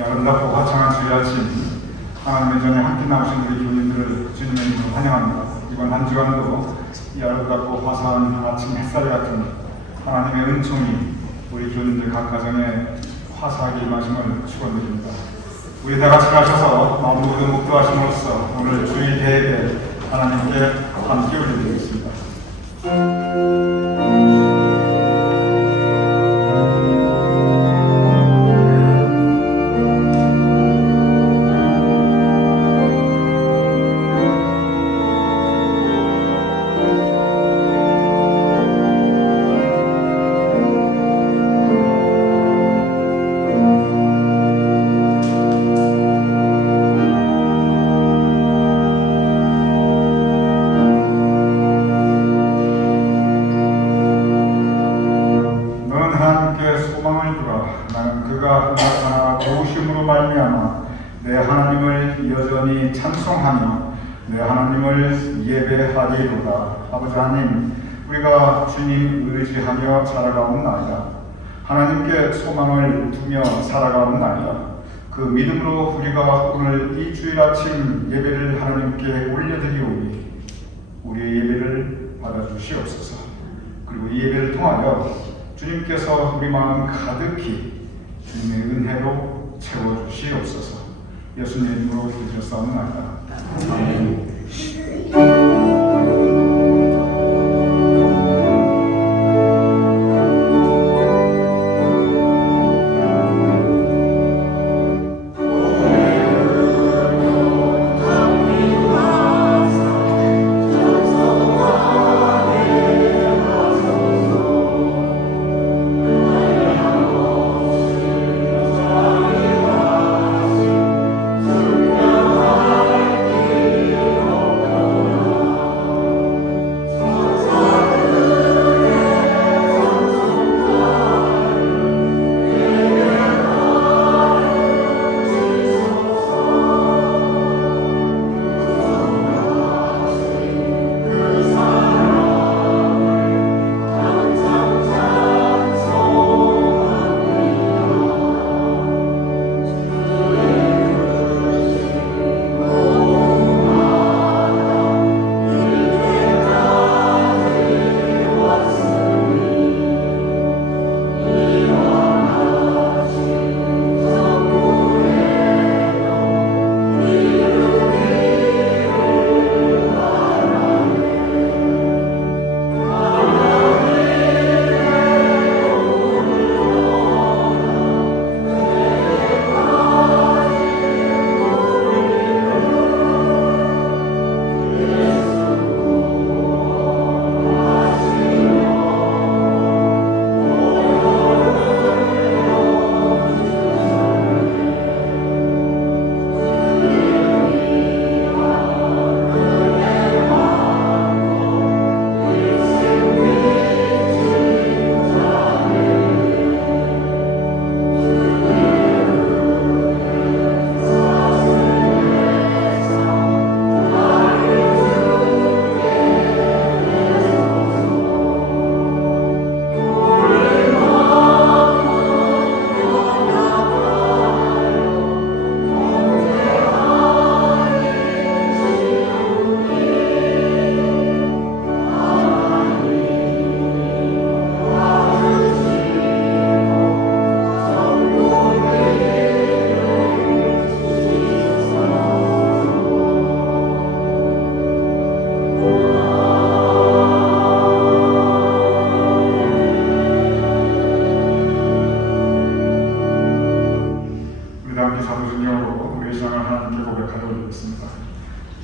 아름답고 화창한 주의 아침, 하나님의 전에 함께 나오신 우리 교인들을 주님의 이름으로 환영합니다. 이번 한 주간도 이 아름답고 화사한 아침 햇살 같은 하나님의 은총이 우리 교인들 각 가정에 화사하게 임하심을 축원드립니다. 우리 다 같이 가셔서 마음 모두 묵도하심으로써 오늘 주일 대회에 하나님께 함께 올려드리겠습니다. 나는 그가 나타나 도우심으로 말미암아 내 하나님을 여전히 찬송하며 내 하나님을 예배하리로다. 아버지 하나님, 우리가 주님 의지하며 살아가옵나이다. 하나님께 소망을 두며 살아가옵나이다. 그 믿음으로 우리가 오늘 이 주일 아침 예배를 하나님께 올려드리오니 우리의 예배를 받아주시옵소서. 그리고 이 예배를 통하여 주님께서 우리 마음 가득히 주님의 은혜로 채워주시옵소서. 예수님 이름으로 기도드렸사옵나이다. 아멘.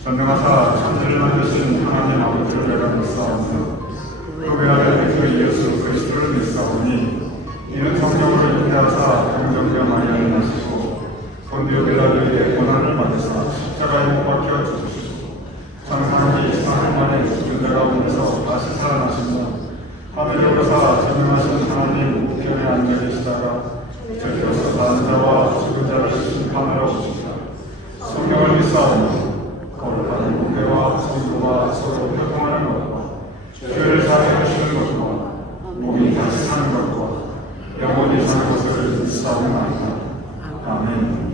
전능하사 천지를 만드신 하나님 아버지를 내가 믿사오며 그 외아들 그 예수 그리스도를 믿사오니 이는 성령으로 잉태하사 동정녀 마리아를 낳으시고 본디오 빌라도에게 고난을 받으사 십자가에 못 박혀 죽으시고 장사하기 4일 만에 죽은 자 가운데서 다시 살아나시며 하늘에 오르사 전능하신 하나님 우편에 앉아 계시다가 저리로서 사는 자와 죽은 자를 심판하러 오시리라. 성령을 믿사오니 거룩한 공회와 성도가 서로 활동하는 것과 죄를 사하여 주시는 것과 몸이 다시 사는 것과 영원히 사는 것을 믿사오나이다. 아멘.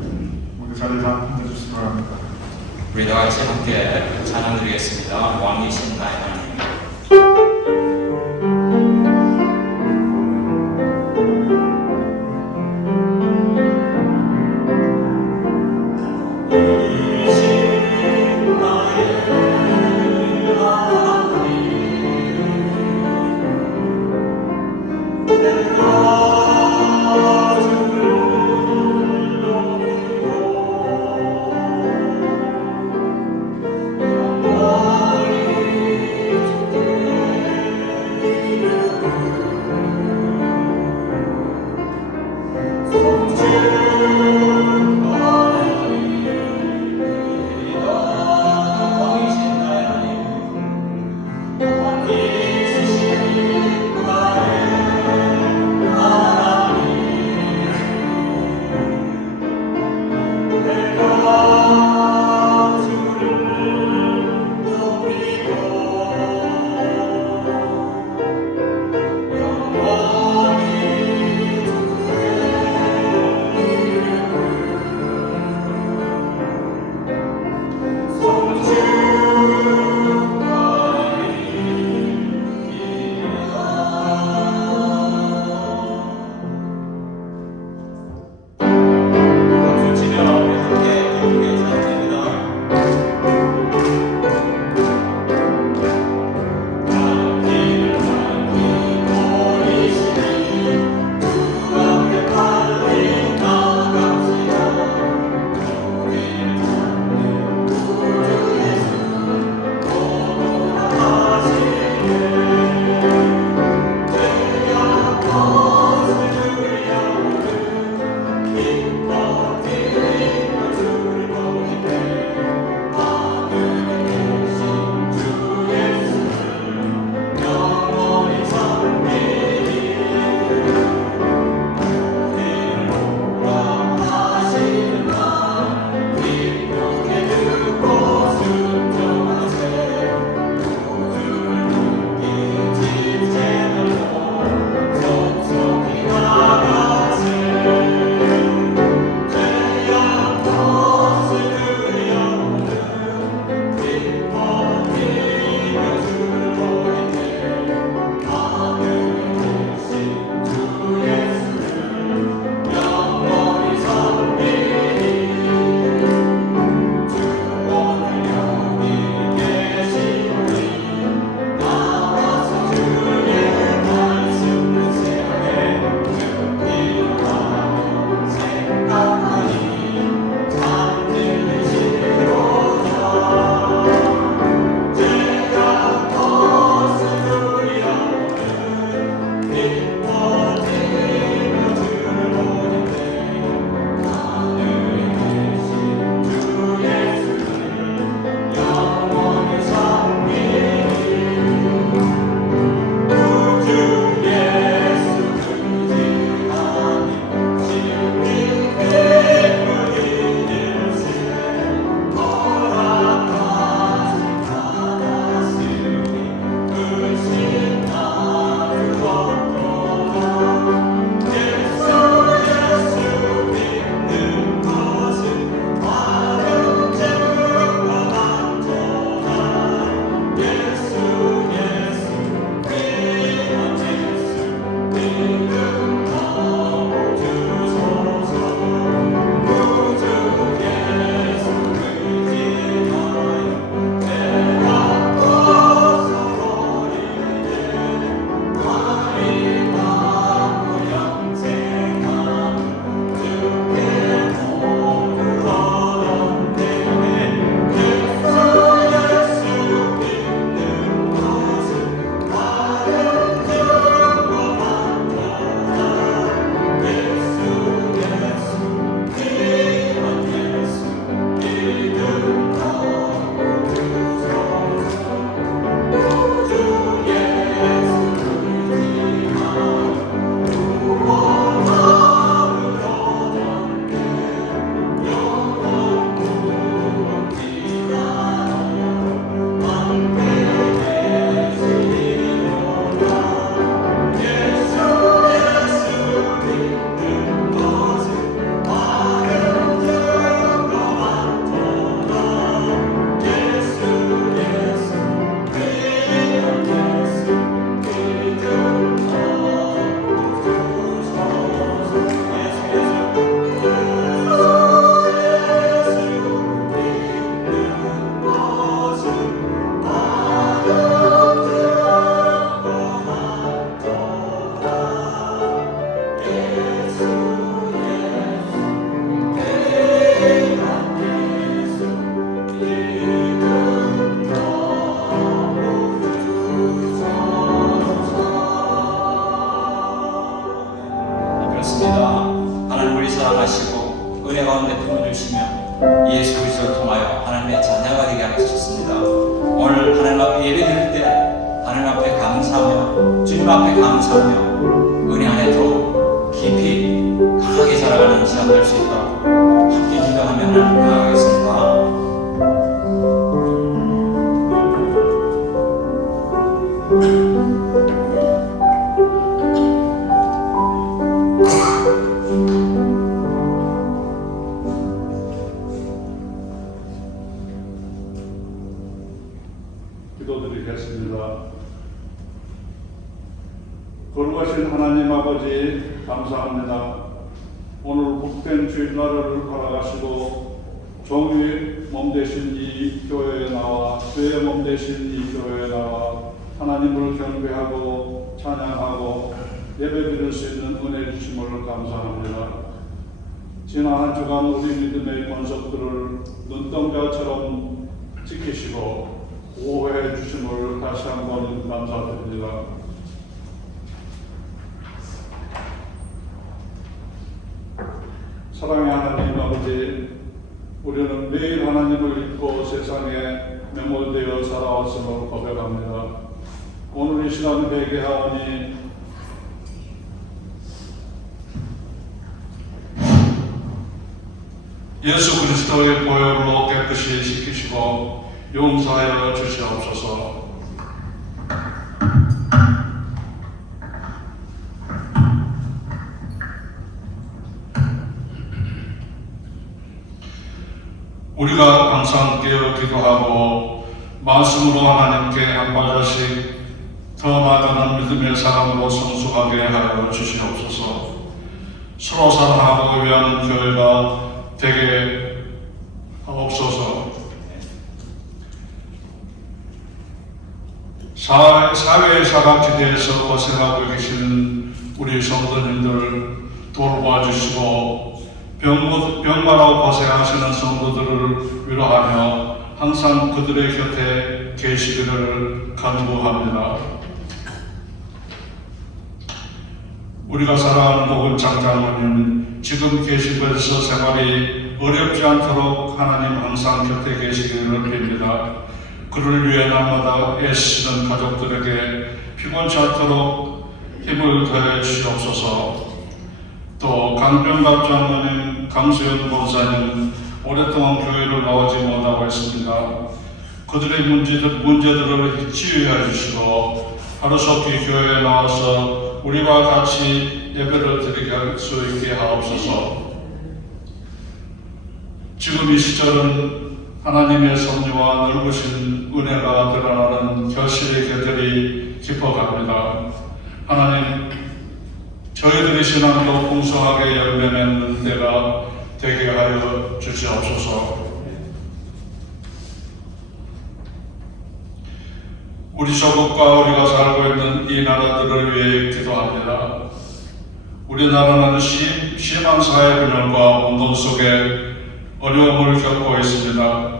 함께 찬양 드리겠습니다. 왕이신 나의 하나님. 내 은혜 가운데 품을 주시며 예수 그리스도를 통하여 하나님의 자녀가 되게 하셨습니다. 오늘 하나님 앞에 예배드릴 때 하나님 앞에 감사하며 주님 앞에 감사하며 은혜 안에 더 깊이 강하게 자라가는 시간 될 수 있도록 함께 기도하며 하나님 나아가겠습니다. 기도드리겠습니다. 거룩하신 하나님 아버지 감사합니다. 오늘 복된 주일날을 허락하시고 종의 몸되신 이 교회에 나와 주의 몸되신 이 교회에 나와 하나님을 경배하고 찬양하고 예배드릴 수 있는 은혜 주심을 감사합니다. 지난 한 주간 우리 믿음의 권속들을 눈동자처럼 지키시고 보호해 주심을 다시 한번 감사드립니다. 사랑의 하나님 아버지, 우리는 매일 하나님을 믿고 세상에 매몰되어 살아왔음을 고백합니다. 오늘 이 시간 회개하오니 예수 그리스도의 보혈로 깨끗이 씻기시고 용서하여 주시옵소서. 우리가 항상 깨어 기도하고 말씀으로 하나님께 한 발자씩 더 나아가는 믿음의 사람으로 성숙하게 하여 주시옵소서. 서로 사랑하고 위하는 교회가 되게 하옵소서. 사회의 사각지대에서 고생하고 계시는 우리 성도님들 돌봐주시고 병마로 고생하시는 성도들을 위로하며 항상 그들의 곁에 계시기를 간구합니다. 우리가 사랑하는 목은 장장모님, 지금 계신 곳에서 생활이 어렵지 않도록 하나님 항상 곁에 계시기를 빕니다. 그를 위해 날마다 애쓰는 가족들에게 피곤치 않도록 힘을 더해 주시옵소서. 또 강병갑 장로님, 강수연 권사님 오랫동안 교회를 나오지 못하고 있습니다. 그들의 문제들을 치유해 주시고 하루속히 교회에 나와서 우리와 같이 예배를 드리게 할 수 있게 하옵소서. 지금 이 시절은 하나님의 섭리와 넓으신 은혜가 드러나는 결실의 계절이 깊어갑니다. 하나님, 저희들의 신앙도 풍성하게 열매맺는 때가 되게 하여 주시옵소서. 우리 조국과 우리가 살고 있는 이 나라들을 위해 기도합니다. 우리나라는 심한 사회분열과 운동 속에 어려움을 겪고 있습니다.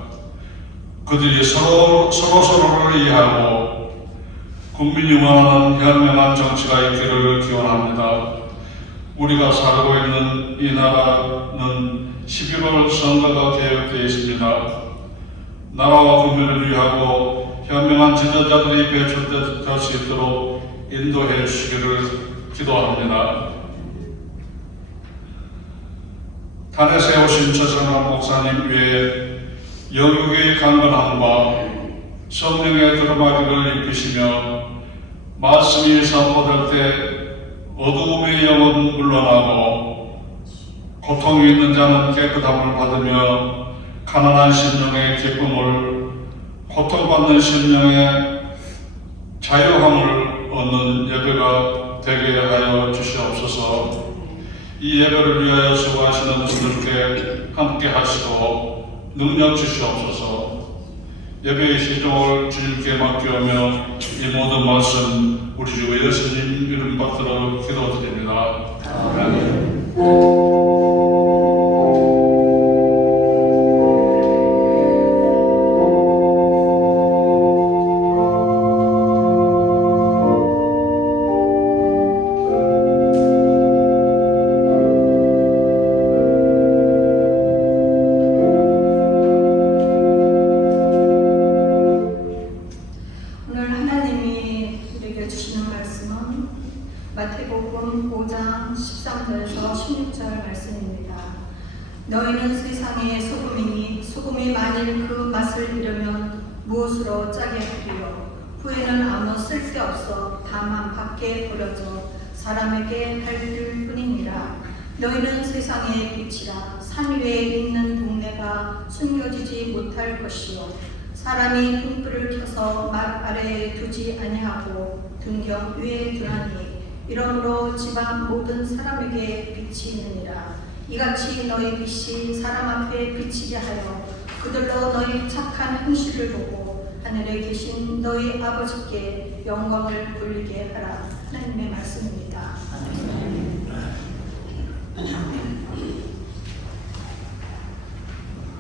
그들이 서로를 이해하고 국민이 원하는 현명한 정치가 있기를 기원합니다. 우리가 살고 있는 이 나라는 11월 선거가 계획되어 있습니다. 나라와 국민을 위하고 현명한 지도자들이 배출될 수 있도록 인도해 주시기를 기도합니다. 탄에 세우신 최성환 목사님 위에 영육의 강건함과 성령의 두루마기를 입히시며 말씀이 선포될 때 어두움의 영은 물러나고 고통이 있는 자는 깨끗함을 받으며 가난한 심령의 기쁨을, 고통받는 심령의 자유함을 얻는 예배가 되게 하여 주시옵소서. 이 예배를 위하여 수고하시는 분들께 함께 하시고 능력 주시옵소서. 예배의 시종을 주님께 맡기오며 이 모든 말씀 우리 주 예수님 이름 받들어 기도드립니다. 아멘. 마태복음 5장 13절에서 16절 말씀입니다. 너희는 세상의 소금이니 소금이 만일 그 맛을 잃으면 무엇으로 짜게 하리요. 후에는 아무 쓸데없어 다만 밖에 버려져 사람에게 밟힐 뿐이니라. 너희는 세상의 빛이라. 산 위에 있는 동네가 숨겨지지 못할 것이요. 사람이 등불을 켜서 막 아래에 두지 아니하고 등경 위에 두나니 이러므로 집안 모든 사람에게 빛이 있느니라. 이같이 너희 빛이 사람 앞에 비치게 하여 그들로 너희 착한 행실을 보고 하늘에 계신 너희 아버지께 영광을 돌리게 하라. 하나님의 말씀입니다.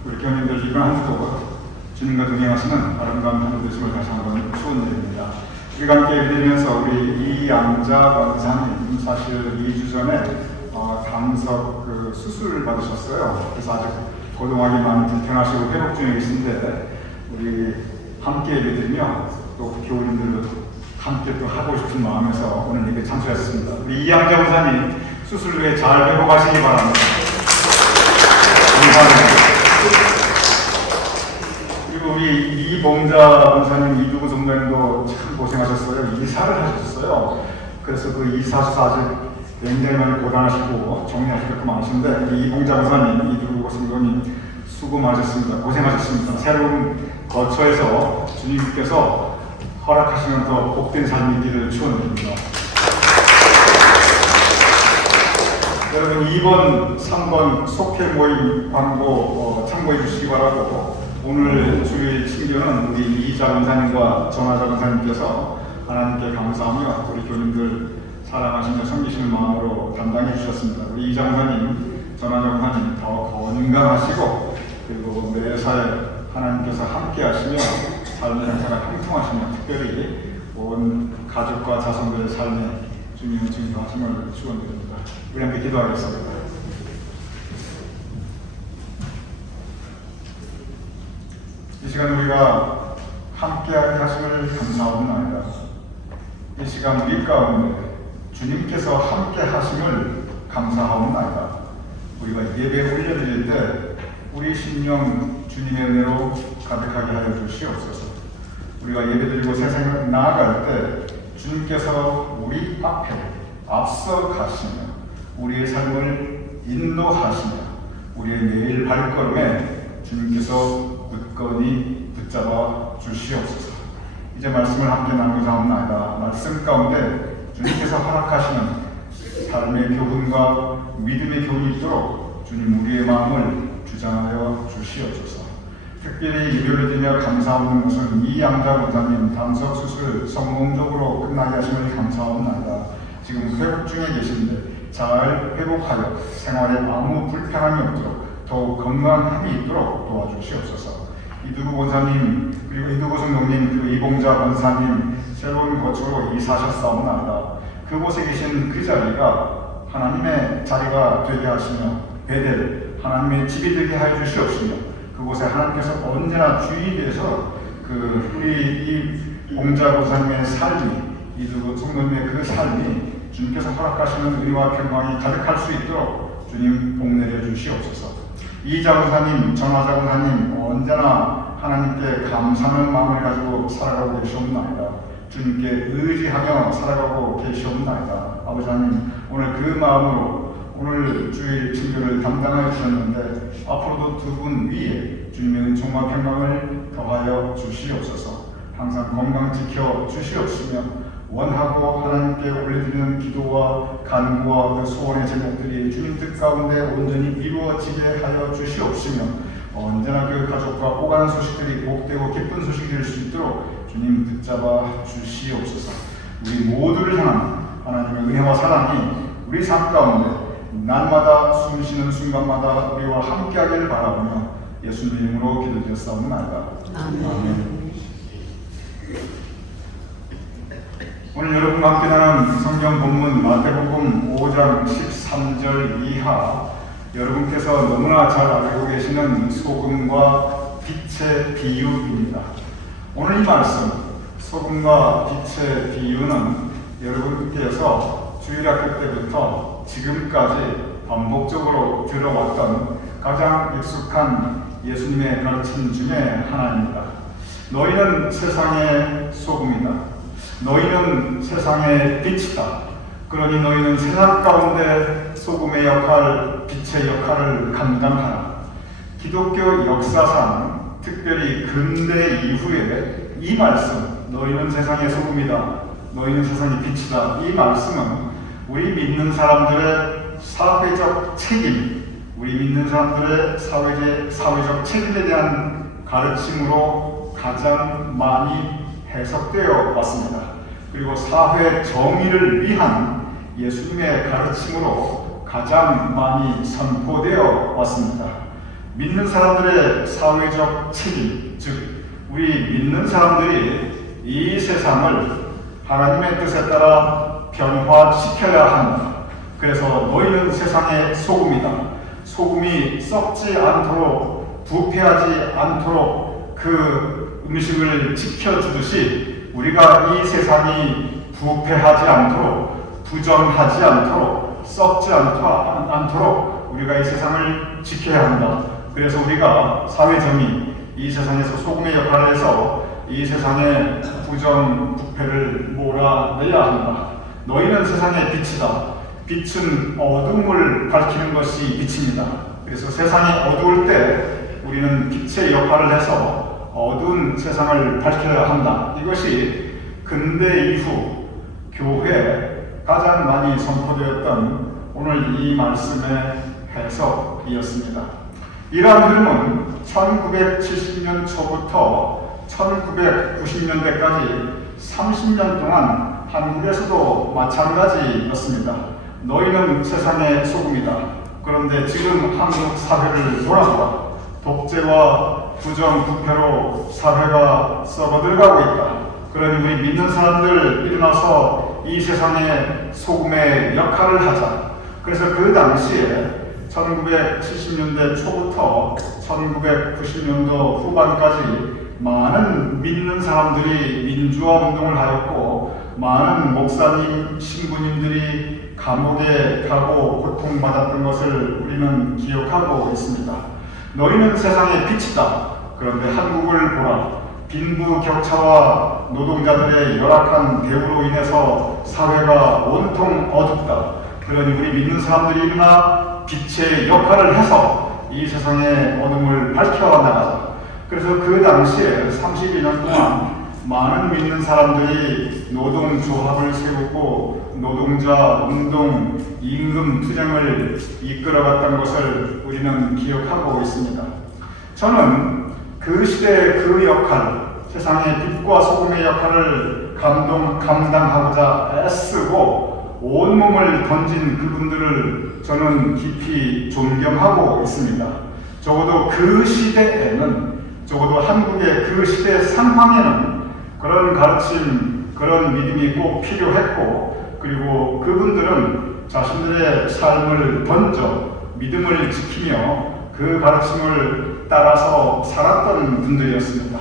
우리 교인들 이번 한 주도 주님과 동행하시는 아름다운 하늘 되심을 다시 한번 축원드립니다. 우리가 함께 예배드리면서 우리 이양자 원사님 사실 2주 전에 강석 수술을 받으셨어요. 그래서 아직 고동하기 많이 불편하시고 회복 중에 계신데 우리 함께 예배드리며 또 교우님들도 함께 또 하고 싶은 마음에서 오늘 예배 참석했습니다. 우리 이양자 원사님 수술 후에 잘 회복하시기 바랍니다. 감사합니다. 그리고 우리 이봉자 원사님, 이두구总장님도 참 고생하셨어요. 이사를 하셨어요. 그래서 그 이사수사 아직 굉장히 많이 고단하시고 정리하실 것도 많으신데 우리 이봉자 원사님, 이두구 성도님 수고 많으셨습니다. 고생하셨습니다. 새로운 거처에서 주님께서 허락하시는 더 복된 삶이 있기를 축원드립니다. 여러분 2번, 3번 속회 모임 광고 참고해 주시기 바라고 오늘 주일 친교는 우리 이자 원사님과 전하자 원사님께서 하나님께 감사하며 우리 교인들 사랑하시며 섬기시는 마음으로 담당해 주셨습니다. 우리 이자 원사님, 전하자 원사님 더 건강하시고 그리고 매사에 하나님께서 함께 하시며 삶의 행사가 형통하시며 특별히 온 가족과 자손들의 삶에 주님의 증거하심을 축원드립니다. 우리 함께 기도하겠습니다. 이 시간 우리가 함께하게 하심을 감사합니다. 이 시간 우리 가운데 주님께서 함께 하심을 감사합니다. 우리가 예배 올려드릴 때 우리 심령 주님의 은혜로 가득하게 하여 주시옵소서. 우리가 예배드리고 세상에 나아갈 때 주님께서 우리 앞에 앞서 가시며 우리의 삶을 인도하시며 우리의 매일 발걸음에 주님께서 굳건히 붙잡아 주시옵소서. 이제 말씀을 함께 나누고자 합니다. 말씀 가운데 주님께서 허락하시는 삶의 교훈과 믿음의 교훈이 있도록 주님 우리의 마음을 주장하여 주시옵소서. 특별히 예배를 드리며 감사하는 것은 이양자 원사님 담석 수술 성공적으로 끝나게 하심을 감사합니다. 지금 회복 중에 계신데 잘 회복하여 생활에 아무 불편함이 없도록 더욱 건강함이 있도록 도와주시옵소서. 이두구 원사님 그리고 이두구 성령님 그리고 이봉자 원사님 새로운 거처로 이사하셨사옵나이다. 그곳에 계신 그 자리가 하나님의 자리가 되게 하시며 베델 하나님의 집이 되게 하여 주시옵시며 그곳에 하나님께서 언제나 주인이 되셔서 우리 이 봉자 원사님의 삶이 이두구 성령님의 그 삶이 주님께서 허락하시는 은혜와 평강이 가득할 수 있도록 주님 복내려 주시옵소서. 이자 원사님, 전하자 원사님 언제나 하나님께 감사하는 마음을 가지고 살아가고 계시옵나이다. 주님께 의지하며 살아가고 계시옵나이다. 아버지 하나님 오늘 그 마음으로 오늘 주일 친교를 담당하여 주셨는데 앞으로도 두 분 위에 주님의 은총과 평강을 더하여 주시옵소서. 항상 건강 지켜 주시옵시며 원하고 하나님께 올려드리는 기도와 간구와 그 소원의 제목들이 주님 뜻 가운데 온전히 이루어지게 하여 주시옵시며 언제나 그 가족과 오가는 소식들이 복되고 기쁜 소식이 될 수 있도록 주님 붙잡아 주시옵소서. 우리 모두를 향한 하나님의 은혜와 사랑이 우리 삶 가운데 날마다 숨쉬는 순간마다 우리와 함께하기를 바라보며 예수님 이름으로 기도드렸사옵나이다. 아멘. 오늘 여러분과 함께 나눈 성경 본문 마태복음 5장 13절 이하 여러분께서 너무나 잘 알고 계시는 소금과 빛의 비유입니다. 오늘 이 말씀 소금과 빛의 비유는 여러분께서 주일학교 때부터 지금까지 반복적으로 들어왔던 가장 익숙한 예수님의 가르침 중에 하나입니다. 너희는 세상의 소금이다. 너희는 세상의 빛이다. 그러니 너희는 세상 가운데 소금의 역할, 빛의 역할을 감당하라. 기독교 역사상 특별히 근대 이후에 이 말씀, 너희는 세상의 소금이다, 너희는 세상의 빛이다, 이 말씀은 우리 믿는 사람들의 사회적 책임, 우리 믿는 사람들의 사회적 책임에 대한 가르침으로 가장 많이 해석되어 왔습니다. 그리고 사회 정의를 위한 예수님의 가르침으로 가장 많이 선포되어 왔습니다. 믿는 사람들의 사회적 책임, 즉 우리 믿는 사람들이 이 세상을 하나님의 뜻에 따라 변화시켜야 한다. 그래서 너희는 세상의 소금이다. 소금이 썩지 않도록, 부패하지 않도록 그 음식을 지켜주듯이 우리가 이 세상이 부패하지 않도록, 부정하지 않도록, 썩지 않도록 우리가 이 세상을 지켜야 한다. 그래서 우리가 사회정의, 이 세상에서 소금의 역할을 해서 이 세상의 부정, 부패를 몰아내야 한다. 너희는 세상의 빛이다. 빛은 어둠을 밝히는 것이 빛입니다. 그래서 세상이 어두울 때 우리는 빛의 역할을 해서 어두운 세상을 밝혀야 한다. 이것이 근대 이후 교회에 가장 많이 선포되었던 오늘 이 말씀의 해석이었습니다. 이러한 흐름은 1970년 초부터 1990년대까지 30년 동안 한국에서도 마찬가지였습니다. 너희는 세상의 소금이다. 그런데 지금 한국 사회를 돌아보아 독재와 부정, 부패로 사회가 썩어들어가고 있다. 그러니 우리 믿는 사람들 일어나서 이 세상의 소금의 역할을 하자. 그래서 그 당시에 1970년대 초부터 1990년도 후반까지 많은 믿는 사람들이 민주화 운동을 하였고 많은 목사님, 신부님들이 감옥에 가고 고통받았던 것을 우리는 기억하고 있습니다. 너희는 세상의 빛이다. 그런데 한국을 보라. 빈부격차와 노동자들의 열악한 대우로 인해서 사회가 온통 어둡다. 그러니 우리 믿는 사람들이 일어나 빛의 역할을 해서 이 세상의 어둠을 밝혀나가자. 그래서 그 당시에 32년 동안 많은 믿는 사람들이 노동조합을 세우고 노동자 운동, 임금 투쟁을 이끌어갔던 것을 우리는 기억하고 있습니다. 저는 그 시대의 그 역할, 세상의 빛과 소금의 역할을 감당하고자 애쓰고 온몸을 던진 그분들을 저는 깊이 존경하고 있습니다. 적어도 그 시대에는, 적어도 한국의 그 시대 상황에는 그런 가르침, 그런 믿음이 꼭 필요했고, 그리고 그분들은 자신들의 삶을 던져 믿음을 지키며 그 가르침을 따라서 살았던 분들이었습니다.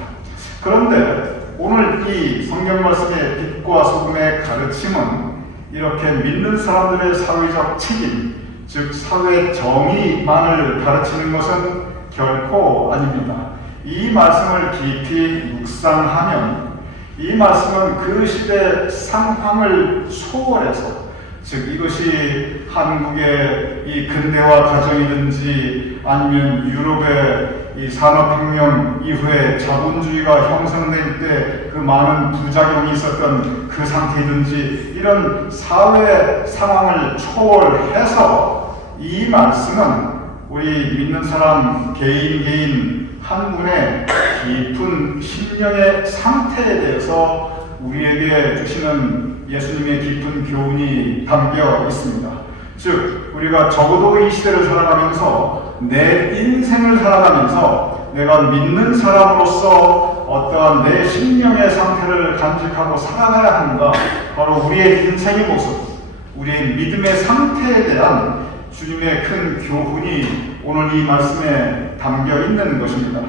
그런데 오늘 이 성경 말씀의 빛과 소금의 가르침은 이렇게 믿는 사람들의 사회적 책임, 즉 사회 정의만을 가르치는 것은 결코 아닙니다. 이 말씀을 깊이 묵상하면 이 말씀은 그 시대 상황을 초월해서, 즉 이것이 한국의 이 근대화 과정이든지 아니면 유럽의 이 산업혁명 이후에 자본주의가 형성될 때 그 많은 부작용이 있었던 그 상태이든지 이런 사회 상황을 초월해서 이 말씀은 우리 믿는 사람 개인 한 분의 깊은 심령의 상태에 대해서 우리에게 주시는 예수님의 깊은 교훈이 담겨 있습니다. 즉 우리가 적어도 이 시대를 살아가면서 내 인생을 살아가면서 내가 믿는 사람으로서 어떠한 내 심령의 상태를 간직하고 살아가야 하는가, 바로 우리의 인생의 모습, 우리의 믿음의 상태에 대한 주님의 큰 교훈이 오늘 이 말씀에 담겨 있는 것입니다.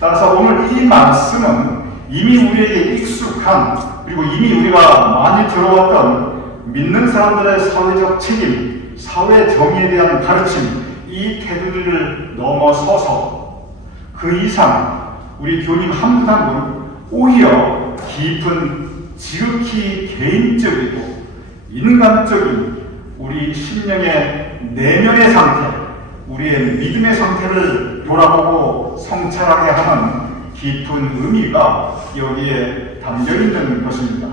따라서 오늘 이 말씀은 이미 우리에게 익숙한, 그리고 이미 우리가 많이 들어왔던 믿는 사람들의 사회적 책임, 사회 정의에 대한 가르침, 이 테두리를 넘어서서 그 이상 우리 교님 한 분 한 분 오히려 깊은 지극히 개인적이고 인간적인 우리 심령의 내면의 상태, 우리의 믿음의 상태를 돌아보고 성찰하게 하는 깊은 의미가 여기에 담겨 있는 것입니다.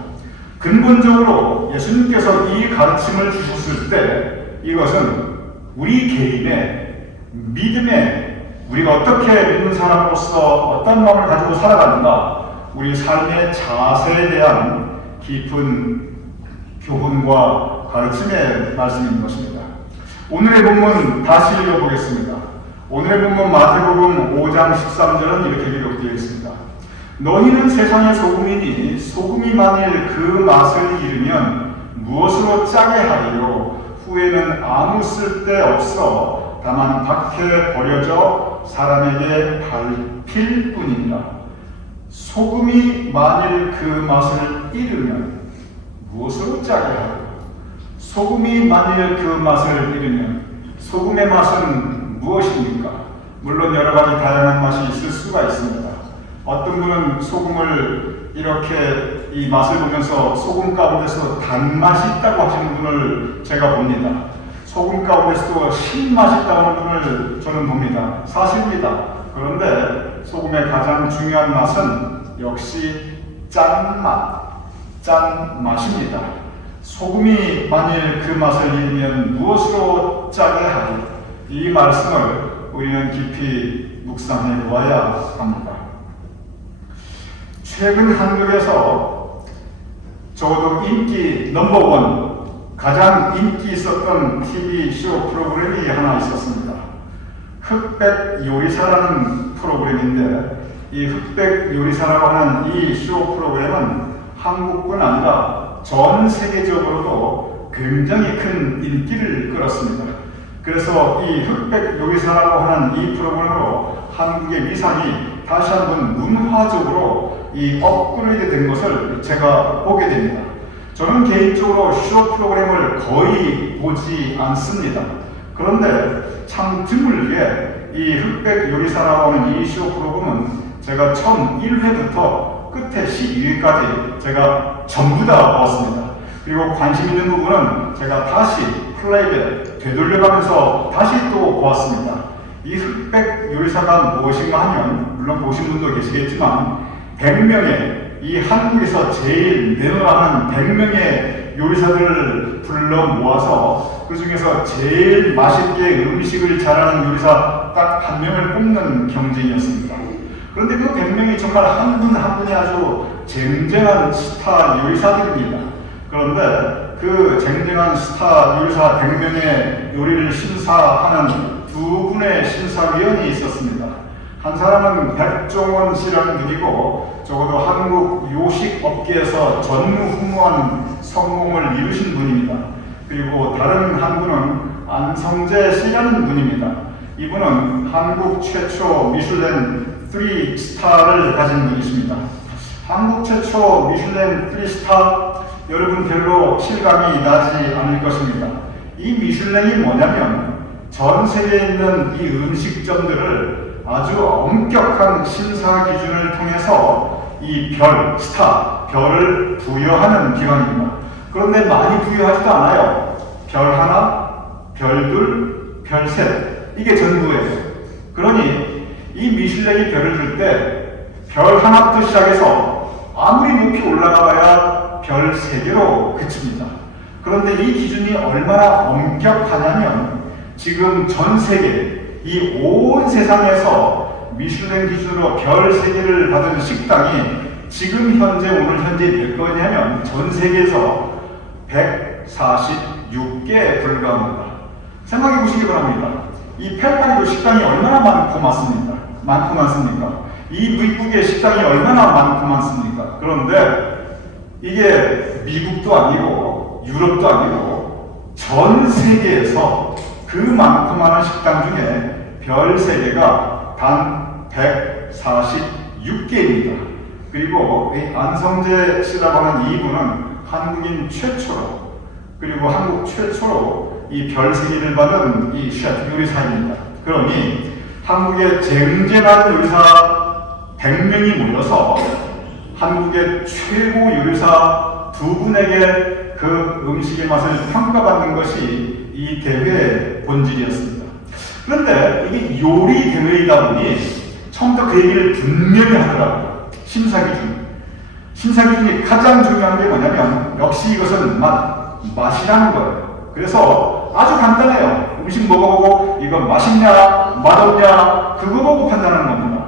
근본적으로 예수님께서 이 가르침을 주셨을 때 이것은 우리 개인의 믿음의 우리가 어떻게 믿는 사람으로서 어떤 마음을 가지고 살아가는가, 우리 삶의 자세에 대한 깊은 교훈과 가르침의 말씀인 것입니다. 오늘의 본문 다시 읽어보겠습니다. 오늘의 본문 마태복음 5장 13절은 이렇게 기록되어 있습니다. 너희는 세상의 소금이니 소금이 만일 그 맛을 잃으면 무엇으로 짜게 하리요? 후에는 아무 쓸데 없어 다만 밖에 버려져 사람에게 밟힐 뿐이니라. 소금이 만일 그 맛을 잃으면 무엇으로 짜게 하리요? 소금이 만일 그 맛을 잃으면 소금의 맛은 무엇입니까? 물론 여러 가지 다양한 맛이 있을 수가 있습니다. 어떤 분은 소금을 이렇게 이 맛을 보면서 소금 가운데서 단맛이 있다고 하시는 분을 제가 봅니다. 소금 가운데서도 신맛이 있다는 분을 저는 봅니다. 사실입니다. 그런데 소금의 가장 중요한 맛은 역시 짠맛입니다. 소금이 만일 그 맛을 잃으면 무엇으로 짜게 하리? 이 말씀을 우리는 깊이 묵상해 보아야 합니다. 최근 한국에서 적어도 인기 넘버원, 가장 인기 있었던 TV쇼 프로그램이 하나 있었습니다. 흑백 요리사라는 프로그램인데, 이 흑백 요리사라고 하는 이 쇼 프로그램은 한국뿐 아니라 전 세계적으로도 굉장히 큰 인기를 끌었습니다. 그래서 이 흑백 요리사라고 하는 이 프로그램으로 한국의 위상이 다시 한번 문화적으로 이 업그레이드 된 것을 제가 보게 됩니다. 저는 개인적으로 쇼 프로그램을 거의 보지 않습니다. 그런데 참 드물게 이 흑백 요리사라고 하는 이 쇼 프로그램은 제가 처음 1회부터 끝에 12회까지 제가 전부 다 보았습니다. 그리고 관심 있는 부분은 제가 다시 플레이백 되돌려가면서 다시 또 보았습니다. 이 흑백 요리사가 무엇인가 하면, 물론 보신 분도 계시겠지만 100명의 이 한국에서 제일 내노라는 100명의 요리사들을 불러 모아서 그 중에서 제일 맛있게 음식을 잘하는 요리사 딱 한 명을 뽑는 경쟁이었습니다. 그런데 그 100명이 정말 한 분 한 분이 아주 쟁쟁한 스타 요리사들입니다. 그런데 그 쟁쟁한 스타 요리사 100명의 요리를 심사하는 두 분의 심사위원이 있었습니다. 한 사람은 백종원 씨라는 분이고, 적어도 한국 요식 업계에서 전무후무한 성공을 이루신 분입니다. 그리고 다른 한 분은 안성재 씨라는 분입니다. 이분은 한국 최초 미슐랭 3스타를 가진 분이십니다. 한국 최초 미슐랭 3스타, 여러분 별로 실감이 나지 않을 것입니다. 이 미슐랭이 뭐냐면 전 세계에 있는 이 음식점들을 아주 엄격한 심사 기준을 통해서 이 별, 스타, 별을 부여하는 기관입니다. 그런데 많이 부여하지도 않아요. 별 하나, 별 둘, 별 셋, 이게 전부예요. 그러니 이 미슐랭이 별을 줄 때 별 하나부터 시작해서 아무리 높이 올라가 봐야 별 3개로 그칩니다. 그런데 이 기준이 얼마나 엄격하냐면, 지금 전 세계, 이 온 세상에서 미슐랭 기준으로 별 3개를 받은 식당이 지금 현재, 오늘 현재 몇 건이냐면 전 세계에서 146개에 불과합니다. 생각해 보시기 바랍니다. 이 108도 식당이 얼마나 많고 많습니까? 이 미국의 식당이 얼마나 많고 많습니까? 그런데 이게 미국도 아니고 유럽도 아니고 전 세계에서 그 많고 많은 식당 중에 별 3개가 단 146개입니다. 그리고 이 안성재 씨라고 하는 이분은 한국인 최초로 그리고 한국 최초로 이 별승인을 받은 이 셰프 요리사입니다. 그러니 한국의 쟁쟁한 요리사 100명이 모여서 한국의 최고 요리사 두 분에게 그 음식의 맛을 평가받는 것이 이 대회의 본질이었습니다. 그런데 이게 요리 대회이다 보니 처음부터 그 얘기를 분명히 하더라고요. 심사기준이 가장 중요한 게 뭐냐면 역시 이것은 맛이라는 거예요. 그래서 아주 간단해요. 음식 먹어보고 이거 맛있냐 맛없냐 그거 보고 판단하는 겁니다.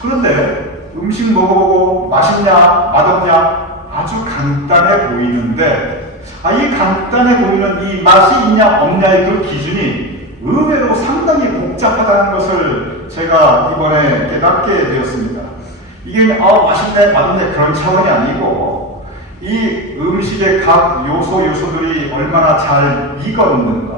그런데 음식 먹어보고 맛있냐 맛없냐 아주 간단해 보이는데 이 간단해 보이는 이 맛이 있냐 없냐의 그 기준이 의외로 상당히 복잡하다는 것을 제가 이번에 깨닫게 되었습니다. 이게 맛있네 맛없네 그런 차원이 아니고 이 음식의 각 요소들이 얼마나 잘 익었는가,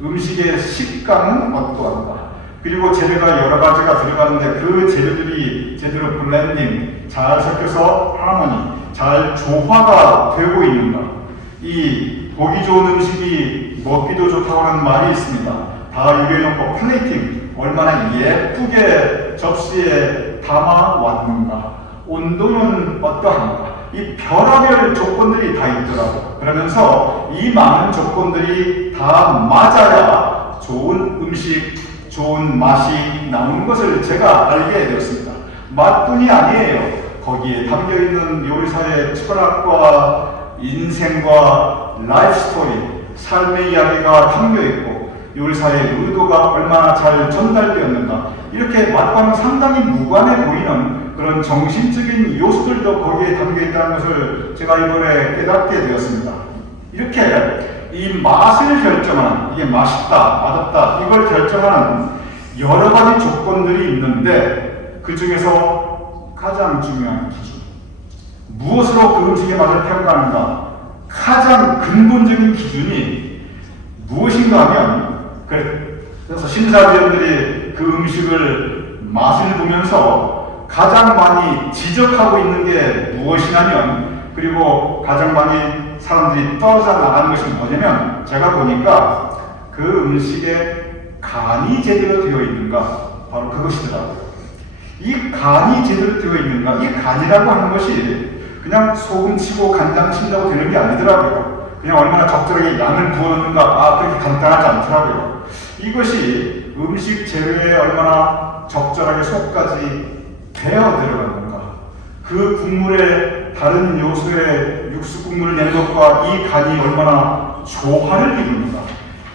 음식의 식감은 어떠한가, 그리고 재료가 여러 가지가 들어가는데 그 재료들이 제대로 블렌딩 잘 섞여서 하모니 잘 조화가 되고 있는가. 이 보기 좋은 음식이 먹기도 좋다고 하는 말이 있습니다. 다 요리해놓고 플레이팅 얼마나 예쁘게 접시에 담아왔는가, 온도는 어떠한가, 이 별의별 조건들이 다 있더라고. 그러면서 이 많은 조건들이 다 맞아야 좋은 음식, 좋은 맛이 나오는 것을 제가 알게 되었습니다. 맛뿐이 아니에요. 거기에 담겨있는 요리사의 철학과 인생과 라이프 스토리, 삶의 이야기가 담겨있고 요리사의 의도가 얼마나 잘 전달되었는가, 이렇게 맛과는 상당히 무관해 보이는 그런 정신적인 요소들도 거기에 담겨있다는 것을 제가 이번에 깨닫게 되었습니다. 이렇게 이 맛을 결정하는, 이게 맛있다 맛없다 이걸 결정하는 여러 가지 조건들이 있는데 그 중에서 가장 중요한 기준, 무엇으로 그 음식의 맛을 평가하는가, 가장 근본적인 기준이 무엇인가 하면, 그래서 심사위원들이 그 음식을 맛을 보면서 가장 많이 지적하고 있는 게 무엇이냐면, 그리고 가장 많이 사람들이 떨어져 나가는 것이 뭐냐면, 제가 보니까 그 음식에 간이 제대로 되어 있는가, 바로 그것이더라고요. 이 간이 제대로 되어 있는가, 이 간이라고 하는 것이 그냥 소금 치고 간장 친다고 되는 게 아니더라고요. 그냥 얼마나 적절하게 양을 부어놓는가, 그렇게 간단하지 않더라고요. 이것이 음식 재료에 얼마나 적절하게 속까지 배어 들어가는가, 그 국물에 다른 요소의 육수 국물을 내는 것과 이 간이 얼마나 조화를 이루는가,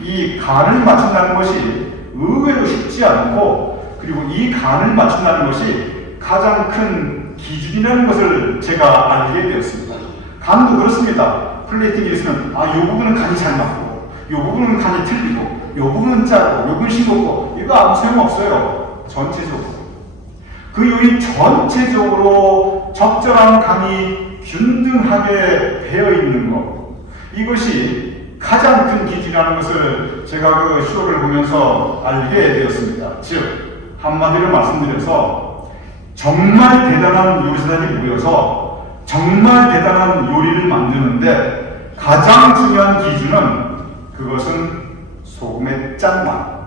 이 간을 맞춘다는 것이 의외로 쉽지 않고, 그리고 이 간을 맞춘다는 것이 가장 큰 기준이라는 것을 제가 알게 되었습니다. 간도 그렇습니다. 플레이팅에 있으면 이 부분은 간이 잘 맞고, 이 부분은 간이 틀리고, 이 부분은 짜고, 이 부분은 싱겁고, 이거 아무 소용없어요. 전체적으로 그 요리 전체적으로 적절한 간이 균등하게 배어 있는 것, 이것이 가장 큰 기준이라는 것을 제가 그 쇼를 보면서 알게 되었습니다. 즉 한마디로 말씀드려서 정말 대단한 요리사들이 모여서 정말 대단한 요리를 만드는데 가장 중요한 기준은, 그것은 소금의 짠맛,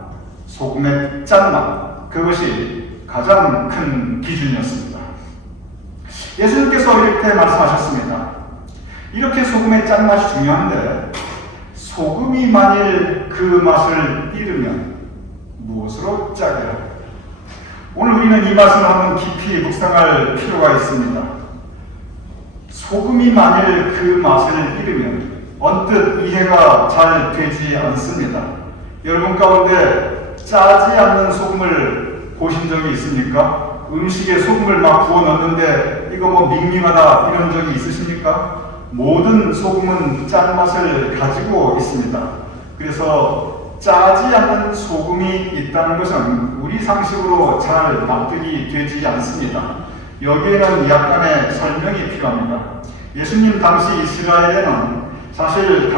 그것이 가장 큰 기준이었습니다. 예수님께서 이렇게 말씀하셨습니다. 이렇게 소금의 짠맛이 중요한데 소금이 만일 그 맛을 잃으면 무엇으로 짜게 하고. 오늘 우리는 이 말씀을 한번 깊이 묵상할 필요가 있습니다. 소금이 만일 그 맛을 잃으면 언뜻 이해가 잘 되지 않습니다. 여러분 가운데 짜지 않는 소금을 보신 적이 있습니까? 음식에 소금을 막 부어 넣는데 이거 밍밍하다 이런 적이 있으십니까? 모든 소금은 짠맛을 가지고 있습니다. 그래서 짜지 않는 소금이 있다는 것은 우리 상식으로 잘 납득이 되지 않습니다. 여기에는 약간의 설명이 필요합니다. 예수님 당시 이스라엘에는 사실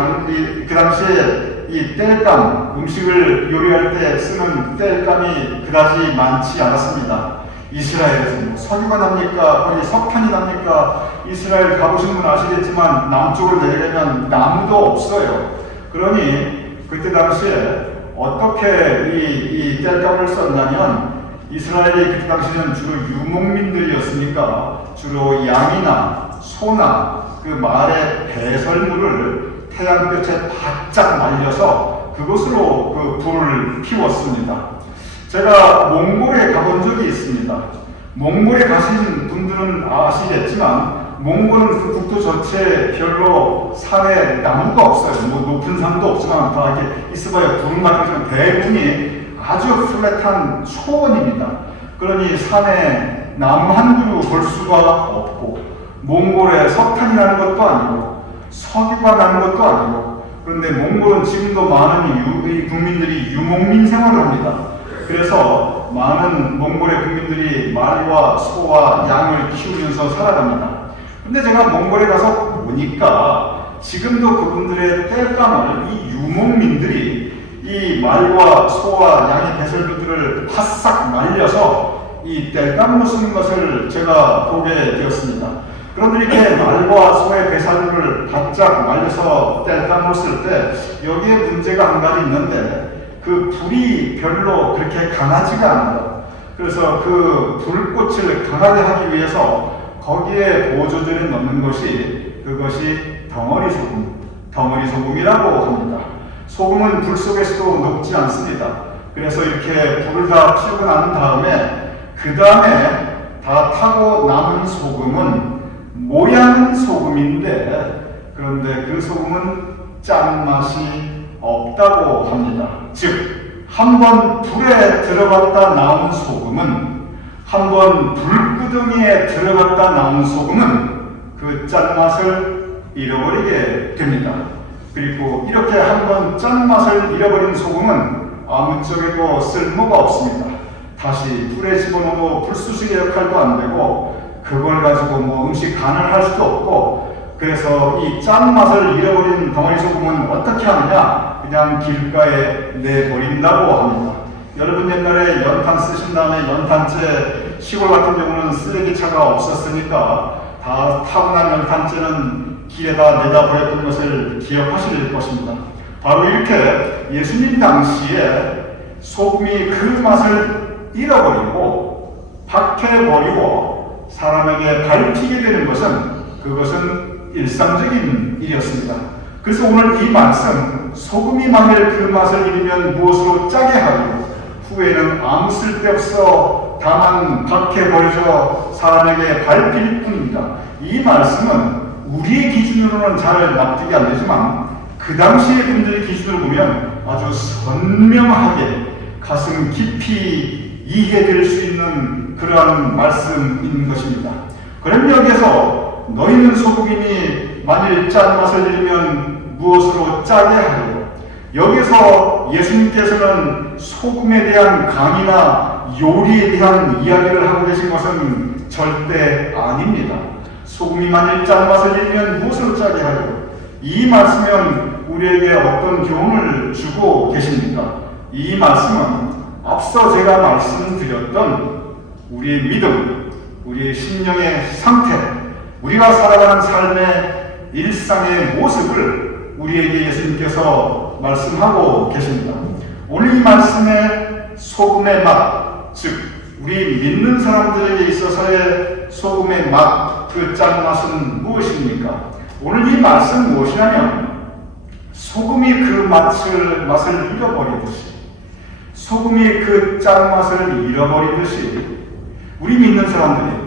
그 당시에 이 땔감, 음식을 요리할 때 쓰는 땔감이 그다지 많지 않았습니다. 이스라엘에서 뭐 석유가 납니까? 거기 석탄이 납니까? 이스라엘 가보신 분 아시겠지만 남쪽을 내려면 나무도 없어요. 그러니 그때 당시에 어떻게 이 땔감을 썼냐면 이스라엘이 그때 당시에는 주로 유목민들이었으니까 주로 양이나 소나 그 말의 배설물을 태양볕에 바짝 말려서 그것으로 그 불을 피웠습니다. 제가 몽골에 가본 적이 있습니다. 몽골에 가신 분들은 아시겠지만 몽골은 그 국토 전체에 별로 산에 나무가 없어요. 뭐 높은 산도 없지만 다 이렇게 있어봐야 구름 같은 대부분이 아주 플랫한 초원입니다. 그러니 산에 나무 한 그루 볼 수가 없고 몽골에 석탄이 나는 것도 아니고 석유가 나는 것도 아니고 그런데 몽골은 지금도 많은 국민들이 유목민 생활을 합니다. 그래서 많은 몽골의 국민들이 말과 소와 양을 키우면서 살아갑니다. 근데 제가 몽골에 가서 보니까 지금도 그분들의 땔감을 이 유목민들이 이 말과 소와 양의 배설물들을 바싹 말려서 이 땔감으로 쓰는 것을 제가 보게 되었습니다. 그런데 이렇게 말과 소의 배설물을 바짝 말려서 땔감으로 쓸 때 여기에 문제가 한 가지 있는데 그 불이 별로 그렇게 강하지가 않아요. 그래서 그 불꽃을 강하게 하기 위해서 거기에 보조제를 넣는 것이 그것이 덩어리 소금, 덩어리 소금이라고 합니다. 소금은 불 속에서도 녹지 않습니다. 그래서 이렇게 불을 다 피우고 난 다음에 그 다음에 다 타고 남은 소금은 모양은 소금인데 그런데 그 소금은 짠맛이 없다고 합니다. 즉, 한번 불에 들어갔다 나온 소금은 한번 불구덩이에 들어갔다 나온 소금은 그 짠맛을 잃어버리게 됩니다. 그리고 이렇게 한번 짠맛을 잃어버린 소금은 아무 쪽에도 쓸모가 없습니다. 다시 불에 집어넣어도 불쑤시개 역할도 안 되고 그걸 가지고 뭐 음식 간을 할 수도 없고 그래서 이 짠맛을 잃어버린 덩어리 소금은 어떻게 하느냐? 그냥 길가에 내버린다고 합니다. 여러분 옛날에 연탄 쓰신 다음에 연탄재 시골 같은 경우는 쓰레기차가 없었으니까 다 타고난 연탄재는 길에다 내다 버렸던 것을 기억하실 것입니다. 바로 이렇게 예수님 당시에 소금이 그 맛을 잃어버리고 박해버리고 사람에게 밟히게 되는 그것은 일상적인 일이었습니다. 그래서 오늘 이 말씀 소금이 만일 그 맛을 잃으면 무엇으로 짜게 하고 후에는 아무 쓸데없어 다만 박해버려져 사람에게 밟힐 뿐입니다. 이 말씀은 우리의 기준으로는 잘 납득이 안 되지만 그 당시의 분들의 기준으로 보면 아주 선명하게 가슴 깊이 이해될 수 있는 그러한 말씀인 것입니다. 그럼 여기에서 너희는 소금이니 만일 짠맛을 잃으면 무엇으로 짜게 하려고? 여기서 예수님께서는 소금에 대한 강의나 요리에 대한 이야기를 하고 계신 것은 절대 아닙니다. 소금이 만일 짠맛을 잃으면 무엇으로 짜게 하려고? 이 말씀은 우리에게 어떤 교훈을 주고 계십니까? 이 말씀은 앞서 제가 말씀드렸던 우리의 믿음, 우리의 심령의 상태, 우리가 살아가는 삶의 일상의 모습을 우리에게 예수님께서 말씀하고 계십니다. 오늘 이 말씀의 소금의 맛, 즉 우리 믿는 사람들에게 있어서의 소금의 맛, 그 짠맛은 무엇입니까? 오늘 이 말씀 무엇이냐면 소금이 그 맛을 잃어버리듯이 소금이 그 짠맛을 잃어버리듯이 우리 믿는 사람들이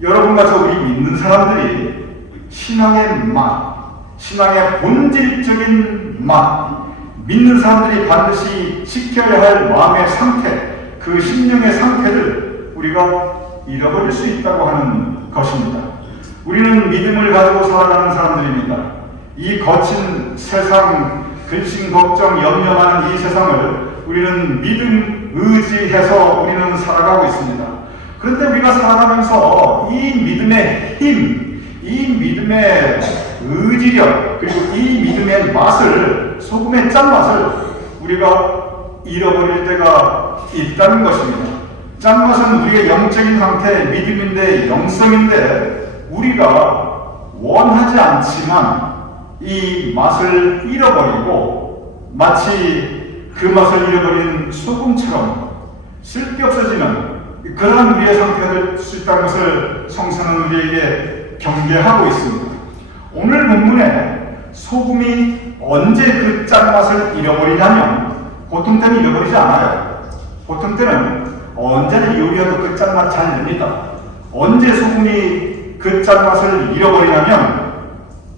여러분과 저 우리 믿는 사람들이 신앙의 맛, 신앙의 본질적인 맛, 믿는 사람들이 반드시 지켜야 할 마음의 상태, 그 심령의 상태를 우리가 잃어버릴 수 있다고 하는 것입니다. 우리는 믿음을 가지고 살아가는 사람들입니다. 이 거친 세상, 근심, 걱정, 염려 많은 이 세상을 우리는 믿음, 의지해서 우리는 살아가고 있습니다. 그런데 우리가 살아가면서 이 믿음의 힘, 이 믿음의 의지력, 그리고 이 믿음의 맛을, 소금의 짠맛을 우리가 잃어버릴 때가 있다는 것입니다. 짠맛은 우리의 영적인 상태, 믿음인데 영성인데 우리가 원하지 않지만 이 맛을 잃어버리고 마치 그 맛을 잃어버린 소금처럼 쓸데없어지는 그런 우리의 상태가 될 수 있다는 것을 성서는 우리에게 경계하고 있습니다. 오늘 본문에 소금이 언제 그 짠맛을 잃어버리냐면 보통 때는 잃어버리지 않아요. 보통 때는 언제나 요리해도 그 짠맛 잘 냅니다. 언제 소금이 그 짠맛을 잃어버리냐면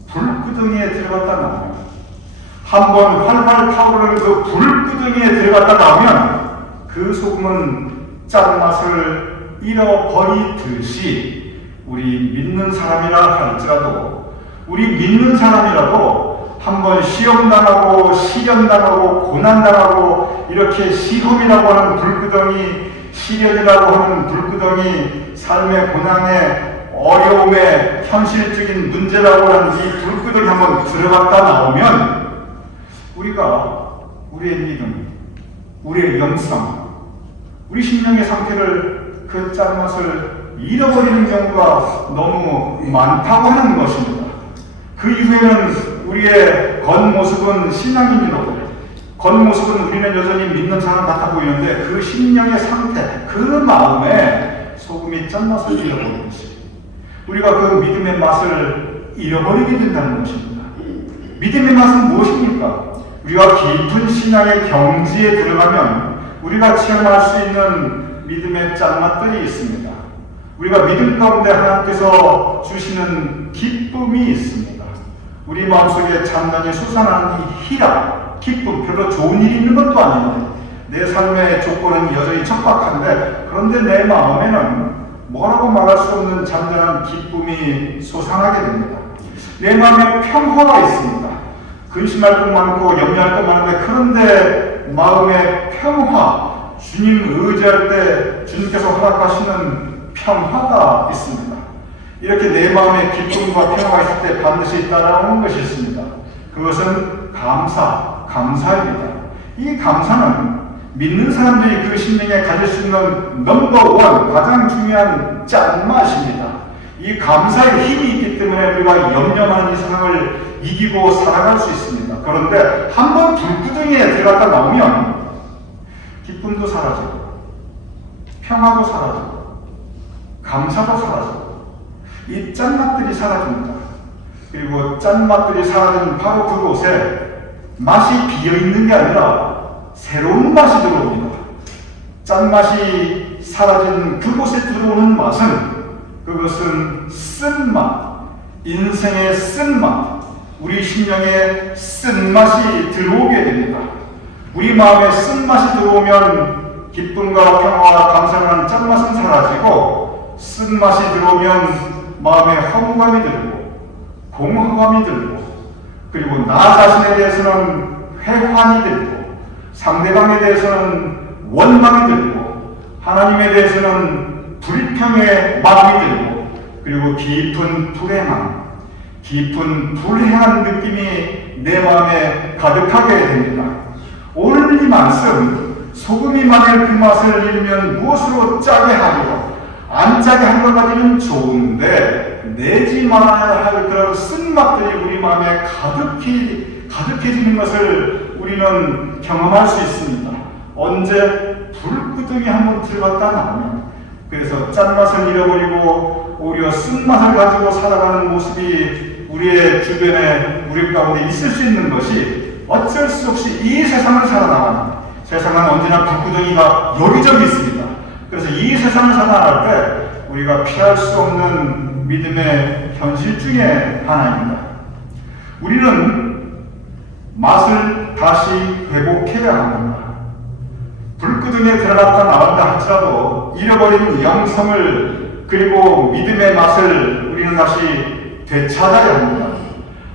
불구덩이에 들어갔다 나오면, 한번 활활 타오르는 그 불구덩이에 들어갔다 나오면 그 소금은 짠맛을 잃어버리듯이 우리 믿는 사람이라 할지라도, 우리 믿는 사람이라도 한번 시험당하고 시련당하고 고난당하고 이렇게 시험이라고 하는 불구덩이, 시련이라고 하는 불구덩이, 삶의 고난의 어려움의 현실적인 문제라고 하는 이 불구덩이 한번 들어갔다 나오면 우리가 우리의 믿음, 우리의 영성, 우리 심령의 상태를 그 짠맛을 잃어버리는 경우가 너무 많다고 하는 것입니다. 그 이후에는 우리의 겉모습은 신앙인이라고, 겉모습은 우리는 여전히 믿는 사람 같아 보이는데 그 심령의 상태, 그 마음에 소금이 짠맛을 잃어버리는 것입니다. 우리가 그 믿음의 맛을 잃어버리게 된다는 것입니다. 믿음의 맛은 무엇입니까? 우리가 깊은 신앙의 경지에 들어가면 우리가 체험할 수 있는 믿음의 짠맛들이 있습니다. 우리가 믿음 가운데 하나님께서 주시는 기쁨이 있습니다. 우리 마음속에 잔잔히 솟아나는 이 희락, 기쁨, 별로 좋은 일이 있는 것도 아닌데 내 삶의 조건은 여전히 척박한데 그런데 내 마음에는 뭐라고 말할 수 없는 잔잔한 기쁨이 솟아나게 됩니다. 내 마음에 평화가 있습니다. 근심할 것 많고 염려할 것 많은데 그런데 마음의 평화, 주님 의지할 때 주님께서 허락하시는 평화가 있습니다. 이렇게 내 마음에 기쁨과 평화가 있을 때 반드시 따라오는 것이 있습니다. 그것은 감사입니다. 이 감사는 믿는 사람들이 그 심령에 가질 수 있는 넘버원, 가장 중요한 짠맛입니다. 이 감사의 힘이 있기 때문에 우리가 염려하는 이 세상을 이기고 살아갈 수 있습니다. 그런데 한번 불구덩이에 들어갔다 나오면 기쁨도 사라지고 평화도 사라지고 감사도 사라지고 이 짠맛들이 사라집니다. 그리고 짠맛들이 사라진 바로 그곳에 맛이 비어있는 게 아니라 새로운 맛이 들어옵니다. 짠맛이 사라진 그곳에 들어오는 맛은 그것은 쓴맛, 인생의 쓴맛, 우리 심령에 쓴맛이 들어오게 됩니다. 우리 마음에 쓴맛이 들어오면 기쁨과 평화와 감사라는 짠맛은 사라지고 쓴맛이 들어오면 마음에 허무감이 들고 공허감이 들고 그리고 나 자신에 대해서는 회환이 들고 상대방에 대해서는 원망이 들고 하나님에 대해서는 불평의 마음이 들고 그리고 깊은 불행함, 깊은 불행한 느낌이 내 마음에 가득하게 됩니다. 오늘 이 말씀, 소금이 만일 그 맛을 잃으면 무엇으로 짜게 하리요? 안 짜게 한 것 가지고는 좋은데 내지 말아야 할 그런 쓴맛들이 우리 마음에 가득해지는 것을 우리는 경험할 수 있습니다. 언제 불구덩이 한번 들어갔다 나오면, 그래서 짠맛을 잃어버리고 오히려 쓴맛을 가지고 살아가는 모습이 우리의 주변에 우리 가운데 있을 수 있는 것이 어쩔 수 없이 이 세상을 살아나가는, 세상은 언제나 불구덩이가 여기저기 있습니다. 그래서 이 세상을 살아갈 때 우리가 피할 수 없는 믿음의 현실 중에 하나입니다. 우리는 맛을 다시 회복해야 합니다. 불구덩이에 들어갔다 나왔다 할지라도 잃어버린 영성을 그리고 믿음의 맛을 우리는 다시 되찾아야 합니다.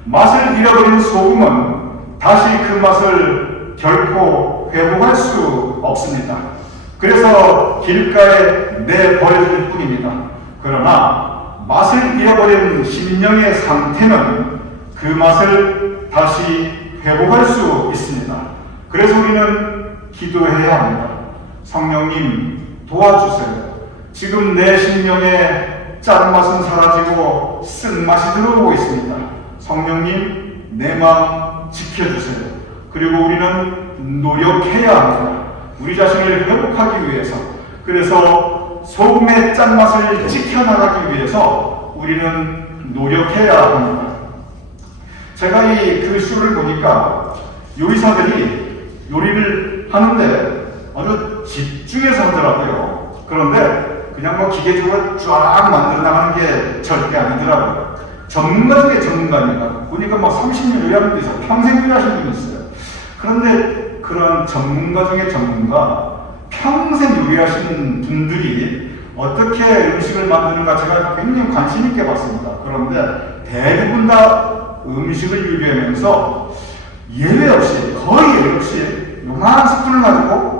맛을 잃어버린 소금은 다시 그 맛을 결코 회복할 수 없습니다. 그래서 길가에 내버려질 뿐입니다. 그러나 맛을 잃어버린 심령의 상태는 그 맛을 다시 회복할 수 있습니다. 그래서 우리는 기도해야 합니다. 성령님 도와주세요. 지금 내 심령에 짠맛은 사라지고 쓴맛이 들어오고 있습니다. 성령님, 내 마음 지켜주세요. 그리고 우리는 노력해야 합니다. 우리 자신을 회복하기 위해서. 그래서 소금의 짠맛을 지켜나가기 위해서 우리는 노력해야 합니다. 제가 이 글씨를 보니까 요리사들이 요리를 하는데 아주 집중해서 하더라고요. 그런데 그냥 뭐 기계적으로 쫙 만들어 나가는 게 절대 아니더라고요. 전문가 중에 전문가입니다. 보니까 막 30년 요리하는 분 있어요. 평생 요리하시는 분이 있어요. 그런데 그런 전문가 중에 전문가, 평생 요리하시는 분들이 어떻게 음식을 만드는가 제가 굉장히 관심 있게 봤습니다. 그런데 대부분 다 음식을 요리하면서 예외 없이, 거의 예외 없이 요만한 스푼을 가지고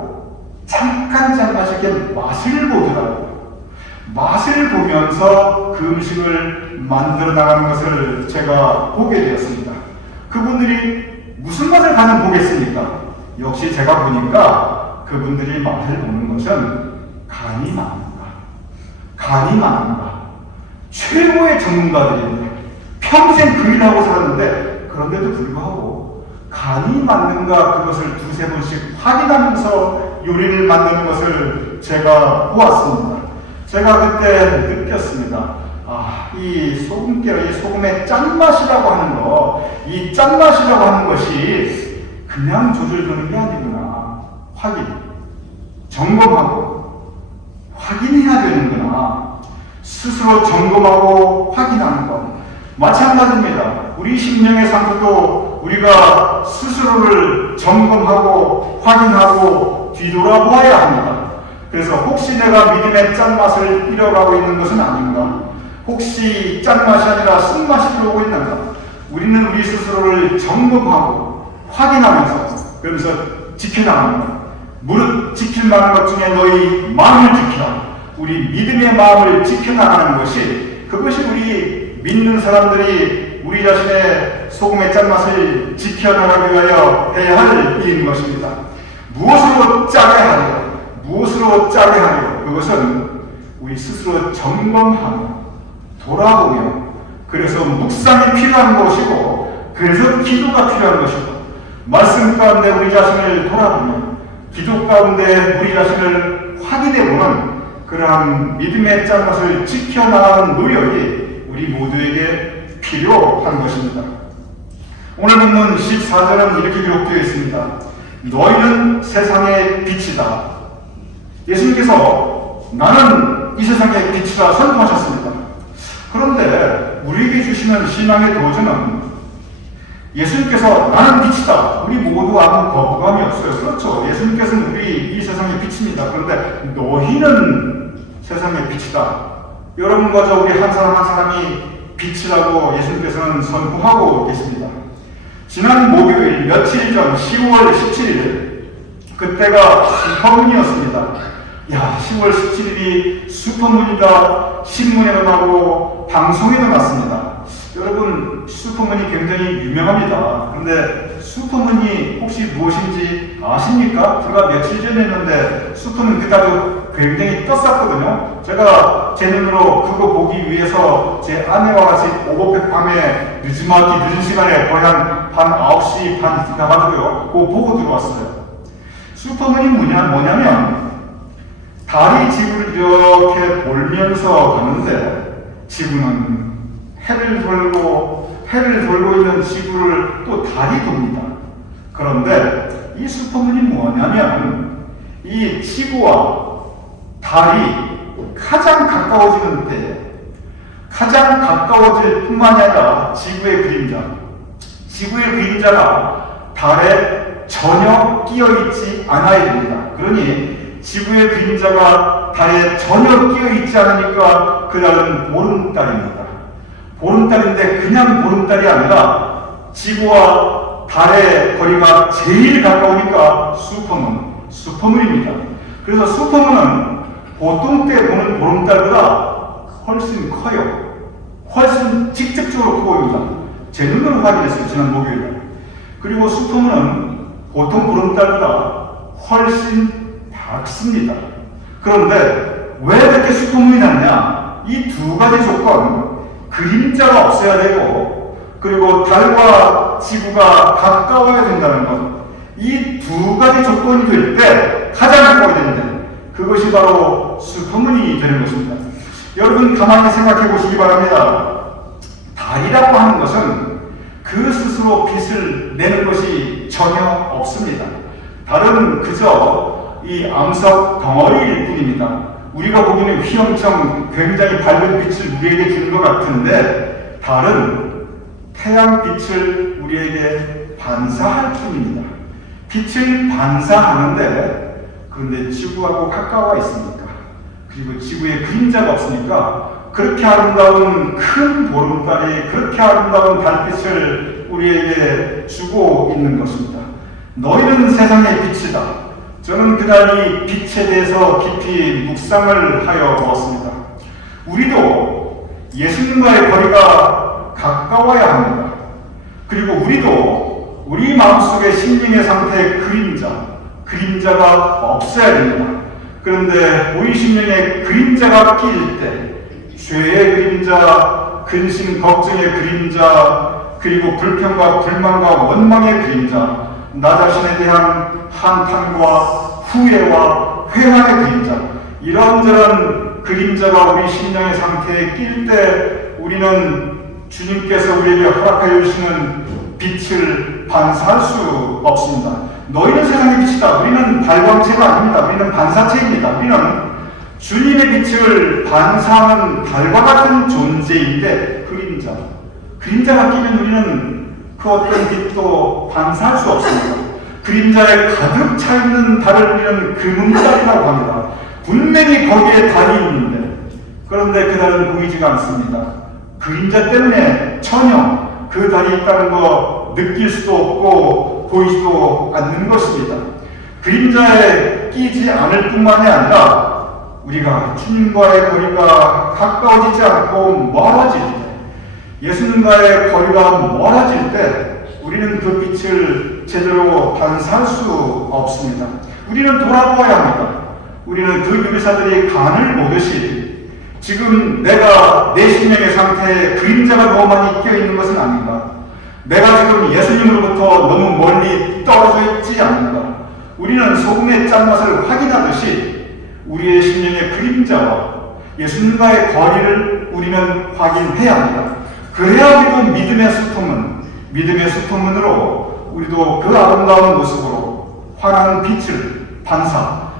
잠깐 이렇게 맛을 보더라고요. 맛을 보면서 그 음식을 만들어 나가는 것을 제가 보게 되었습니다. 그분들이 무슨 맛을 가는 보겠습니까? 역시 제가 보니까 그분들이 맛을 보는 것은 간이 맞는가, 간이 맞는가. 최고의 전문가들입니다. 평생 그 일하고 살았는데 그런데도 불구하고 간이 맞는가 그것을 두세 번씩 확인하면서 요리를 만드는 것을 제가 보았습니다. 제가 그때 느꼈습니다. 이 소금깨, 이 소금의 짠맛이라고 하는 거, 이 짠맛이라고 하는 것이 그냥 조절되는 게 아니구나. 확인, 점검하고 확인해야 되는구나. 스스로 점검하고 확인하는 것. 마찬가지입니다. 우리 심령의 상태도 우리가 스스로를 점검하고 확인하고 뒤돌아보아야 합니다. 그래서 혹시 내가 믿음의 짠맛을 잃어가고 있는 것은 아닌가? 혹시 짠맛이 아니라 쓴맛이 들어오고 있는가? 우리는 우리 스스로를 점검하고 확인하면서 그러면서 지켜나가는 것. 무릇 지킬 만한 것 중에 너희 마음을 지키라. 우리 믿음의 마음을 지켜나가는 것이, 그것이 우리 믿는 사람들이 우리 자신의 소금의 짠맛을 지켜나가기 위하여 해야 할 일인 것입니다. 무엇으로 짜게 하려? 무엇으로 짜게 하려? 그것은 우리 스스로 점검하며 돌아보며, 그래서 묵상이 필요한 것이고, 그래서 기도가 필요한 것이고, 말씀 가운데 우리 자신을 돌아보며, 기도 가운데 우리 자신을 확인해보는 그러한 믿음의 짠맛을 지켜나가는 노력이 우리 모두에게 필요한 것입니다. 오늘 본문 14절은 이렇게 기록되어 있습니다. 너희는 세상의 빛이다. 예수님께서 나는 이 세상의 빛이다 선포하셨습니다. 그런데 우리에게 주시는 신앙의 도전은 예수님께서 나는 빛이다. 우리 모두 아무 거부감이 없어요. 그렇죠. 예수님께서는 우리 이 세상의 빛입니다. 그런데 너희는 세상의 빛이다. 여러분과 저 우리 한 사람 한 사람이 빛이라고 예수님께서는 선포하고 계십니다. 지난 목요일 며칠 전 10월 17일 그때가 슈퍼문이었습니다. 10월 17일이 슈퍼문이다 신문에도 나고 방송에도 났습니다. 여러분 슈퍼문이 굉장히 유명합니다. 그런데 슈퍼문이 혹시 무엇인지 아십니까? 불과 며칠 전에 했는데 슈퍼문 그때도 굉장히 떴었거든요. 제가 제 눈으로 그거 보기 위해서 제 아내와 같이 오버백 밤에 늦지막히 늦은 시간에 거의 한 9시 반 가가지고요. 그거 보고 들어왔어요. 슈퍼문이 뭐냐면 달이 지구를 이렇게 돌면서 가는데 지구는 해를 돌고 있는 지구를 또 달이 돕니다. 그런데 이 슈퍼문이 뭐냐면 이 지구와 달이 가장 가까워지는 때, 가장 가까워질 뿐만이 아니라 지구의 그림자가 달에 전혀 끼어있지 않아야 됩니다. 그러니 지구의 그림자가 달에 전혀 끼어있지 않으니까 그달은 보름달입니다. 보름달인데 그냥 보름달이 아니라 지구와 달의 거리가 제일 가까우니까 슈퍼문입니다. 그래서 슈퍼문은 보통 때 보는 보름달보다 훨씬 커요. 훨씬 직접적으로 커 보입니다. 제 눈으로 확인했어요. 지난 목요일에. 그리고 슈퍼문은 보통 보름달보다 훨씬 작습니다. 그런데 왜 이렇게 수소문이 났냐? 이 두 가지 조건, 그림자가 없어야 되고 그리고 달과 지구가 가까워야 된다는 것, 이 두 가지 조건이 될 때 가장 가까워야 되는데 그것이 바로 슈퍼문이 되는 것입니다. 여러분 가만히 생각해 보시기 바랍니다. 달이라고 하는 것은 그 스스로 빛을 내는 것이 전혀 없습니다. 달은 그저 이 암석 덩어리일 뿐입니다. 우리가 보기에는 휘영청 굉장히 밝은 빛을 우리에게 주는 것 같은데 달은 태양빛을 우리에게 반사할 뿐입니다. 빛을 반사하는데 그런데 지구하고 가까워 있습니까? 그리고 지구에 그림자가 없으니까 그렇게 아름다운 큰 보름달이 그렇게 아름다운 달빛을 우리에게 주고 있는 것입니다. 너희는 세상의 빛이다. 저는 그날 이 빛에 대해서 깊이 묵상을 하여 보았습니다. 우리도 예수님과의 거리가 가까워야 합니다. 그리고 우리도 우리 마음속의 심령의 상태의 그림자가 없어야 됩니다. 그런데 우리 심령에 그림자가 끼일 때 죄의 그림자, 근심, 걱정의 그림자, 그리고 불평과 불만과 원망의 그림자, 나 자신에 대한 한탄과 후회와 회한의 그림자, 이런저런 그림자가 우리 심령의 상태에 낄 때 우리는 주님께서 우리에게 허락하여 주시는 빛을 반사할 수 없습니다. 너희는 세상의 빛이다. 우리는 발광체가 아닙니다. 우리는 반사체입니다. 우리는 주님의 빛을 반사하는 달과 같은 존재인데 그림자가 끼면 우리는 그 어떤 빛도 반사할 수 없습니다. 그림자에 가득 차 있는 달을 우리는 금음달이라고 합니다. 분명히 거기에 달이 있는데 그런데 그 달은 보이지가 않습니다. 그림자 때문에 전혀 그 달이 있다는 거 느낄 수도 없고 보이지도 않는 것입니다. 그림자에 끼지 않을 뿐만이 아니라 우리가 주님과의 거리가 가까워지지 않고 멀어질 때, 예수님과의 거리가 멀어질 때 우리는 그 빛을 제대로 반사할 수 없습니다. 우리는 돌아보아야 합니다. 우리는 그 유리사들이 간을 보듯이 지금 내가 내 심령의 상태에 그림자가 너무 많이 끼어있는 것은 아닌가? 내가 지금 예수님으로부터 너무 멀리 떨어져 있지 않는가? 우리는 소금의 짠맛을 확인하듯이 우리의 심령의 그림자와 예수님과의 거리를 우리는 확인해야 합니다. 그래야 우리도 믿음의 수통문으로 우리도 그 아름다운 모습으로 환한 빛을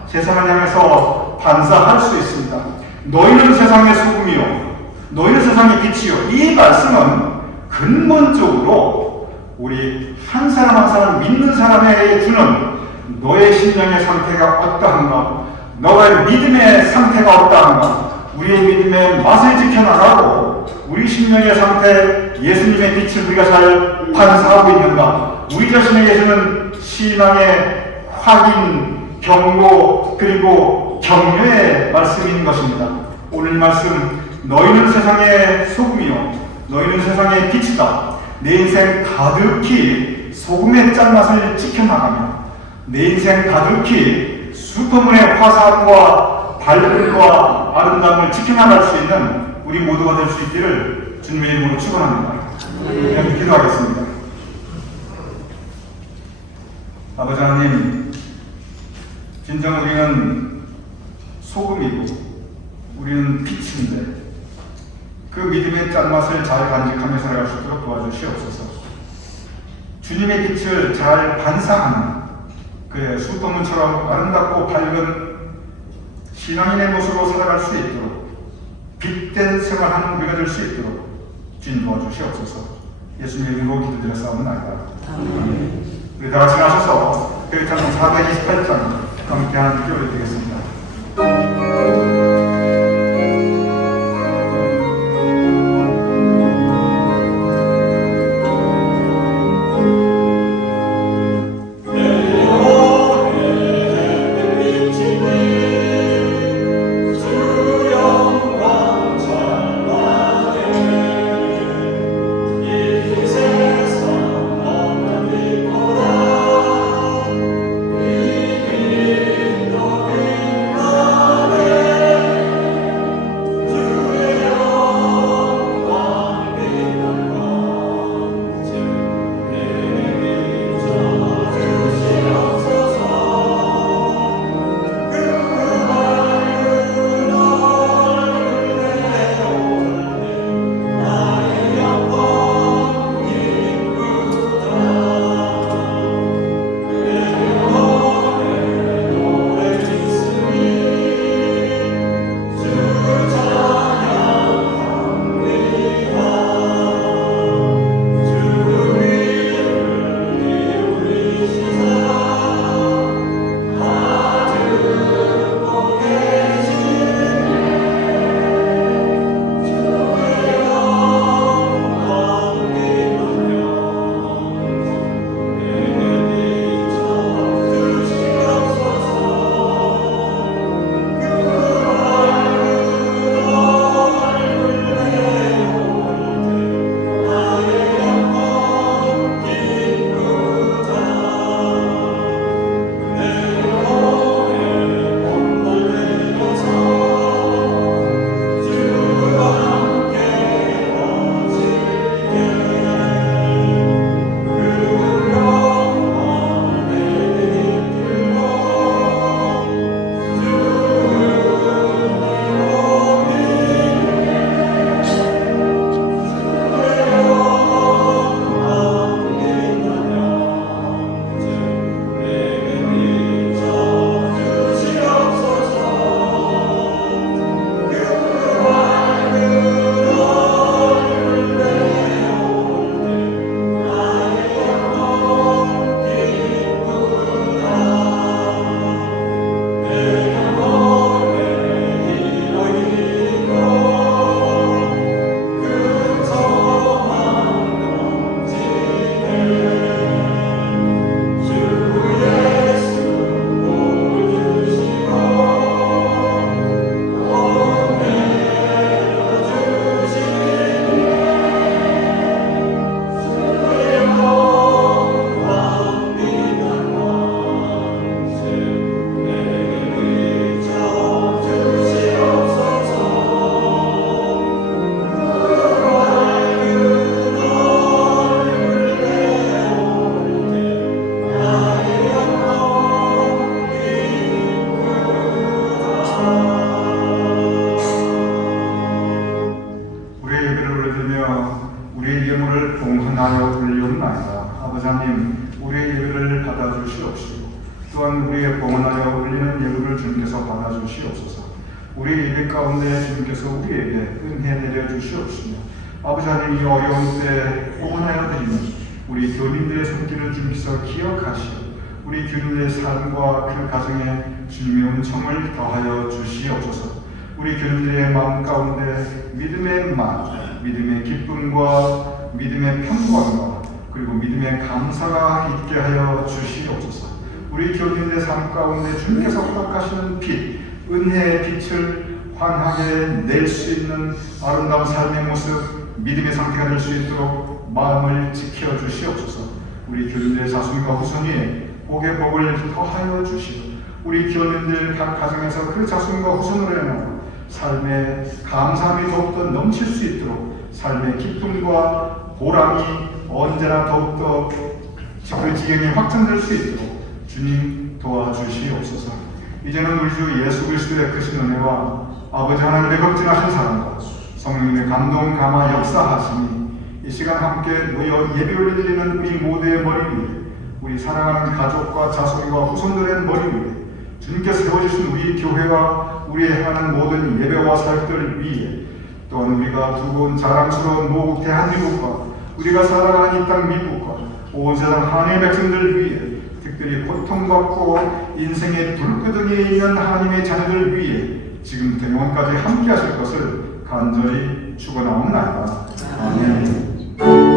세상을 향해서 반사할 수 있습니다. 너희는 세상의 소금이요 너희는 세상의 빛이요. 이 말씀은 근본적으로 우리 한 사람 한 사람 믿는 사람에게 주는 너의 심령의 상태가 어떠한가, 너의 믿음의 상태가 어떠한가, 우리의 믿음의 맛을 지켜나가고 우리 심령의 상태, 예수님의 빛을 우리가 잘 반사하고 있는가, 우리 자신에게 주는 신앙의 확인, 경고, 그리고 격려의 말씀인 것입니다. 오늘 말씀, 너희는 세상의 소금이요 너희는 세상의 빛이다. 내 인생 가득히 소금의 짠맛을 지켜나가며 내 인생 가득히 슈퍼문의 화사함과 밝음과 아름다움을 지켜나갈 수 있는 우리 모두가 될 수 있기를 주님의 이름으로 축원합니다. 그냥 기도하겠습니다. 아버지 하나님, 진정 우리는 소금이고 우리는 빛인데 그 믿음의 짠맛을 잘 간직하며 살아갈 수 있도록 도와주시옵소서. 주님의 빛을 잘 반사하는 그 슈퍼문처럼 아름답고 밝은 신앙인의 모습으로 살아갈 수 있도록 빛된 생활하는 우리가 될 수 있도록 주님 도와주시옵소서. 예수님의 이름으로 기도드렸사옵나이다. 우리 다 같이 나셔서 교회창 428장 함께하는 기도를 드리겠습니다. 내 또한 우리의 봉헌하여 올리는 예물을 주님께서 받아주시옵소서. 우리 예배 가운데 주님께서 우리에게 은혜 내려주시옵시며 아버지 하나님 이 어려운 때에 봉헌하여 드리는 우리 교민들의 손길을 주님께서 기억하시오. 우리 교민들의 삶과 그 가정에 주님의 은총을 더하여 주시옵소서. 우리 교민들의 마음 가운데 믿음의 말, 믿음의 기쁨과 믿음의 평강과 그리고 믿음의 감사가 있게 하여 주시옵소서. 우리 교민들의 삶 가운데 주님께서 허락하시는 빛, 은혜의 빛을 환하게 낼 수 있는 아름다운 삶의 모습, 믿음의 상태가 될 수 있도록 마음을 지켜 주시옵소서. 우리 교민들의 자손과 후손 위에 복의 복을 더하여 주시고 우리 교민들 각 가정에서 그 자손과 후손으로 인하여 삶의 감사함이 더욱더 넘칠 수 있도록 삶의 기쁨과 보람이 언제나 더욱더 그 지경이 확장될 수 있도록 주님 도와주시옵소서. 이제는 우리 주 예수 그리스도의 크신 은혜와 아버지 하나님의 극진하신 사랑과 성령님의 감동 감화 역사하시니 이 시간 함께 모여 예배 올려드리는 우리 모두의 머리 위에 우리 사랑하는 가족과 자손과 후손들의 머리 위에 주님께서 세워주신 우리 교회와 우리의 행하는 모든 예배와 사역들 위에 또한 우리가 두고 온 자랑스러운 모국 대한민국과 우리가 살아가는 이 땅 미국과 온 세상 하나님의 백성들 위에 특별히 고통받고 인생의 불끄덩이에 있는 하나님의 자녀들 위에 지금부터 영원까지 함께 하실 것을 간절히 축원하옵나이다. 아멘.